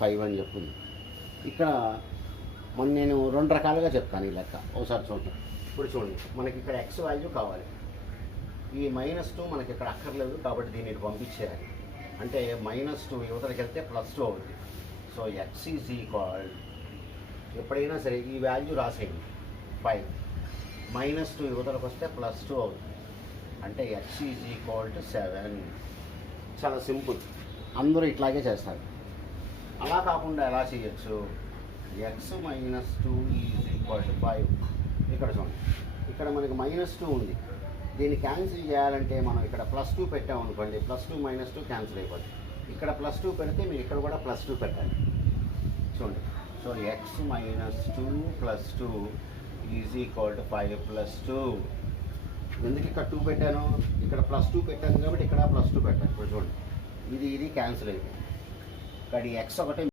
5 అని చెప్పింది. ఇక్కడ నేను 2 రకాలుగా చెప్తాను ఈ లెక్క. ఒకసారి చూడండి. ఇప్పుడు చూడండి, మనకి ఇక్కడ ఎక్స్ వాల్యూ కావాలి. ఈ -2 మనకి ఇక్కడ అక్కర్లేదు కాబట్టి దీన్ని పంపించేయాలి. అంటే -2 యువతలకి వెళ్తే +2 అవుతుంది. సో ఎక్స్ ఈజ్ ఈక్వల్, ఎప్పుడైనా సరే ఈ వాల్యూ రాసేయండి 5, -2 యువతలకు వస్తే +2 అవుతుంది. అంటే ఎక్స్ ఈజ్ ఈక్వల్ టు 7. చాలా సింపుల్, అందరూ ఇట్లాగే చేస్తారు. అలా కాకుండా ఎలా చేయొచ్చు, ఎక్స్ -2 ఈజ్ ఈక్వల్ టు 5. ఇక్కడ చూడండి, ఇక్కడ మనకి -2 ఉంది. దీన్ని క్యాన్సిల్ చేయాలంటే మనం ఇక్కడ +2 పెట్టామనుకోండి, +2 -2 క్యాన్సిల్ అయిపోతుంది. ఇక్కడ +2 పెడితే మీరు ఇక్కడ కూడా +2 పెట్టాలి. చూడండి, so X -2 +2 is equal to 5 +2. ఎందుకు ఇక్కడ 2 పెట్టాను, ఇక్కడ +2 పెట్టాను కాబట్టి ఇక్కడ +2 పెట్టాను. ఇప్పుడు చూడండి, ఇది క్యాన్సిల్ అయిపోయింది. ఇక్కడ ఈ ఎక్స్ ఒకటే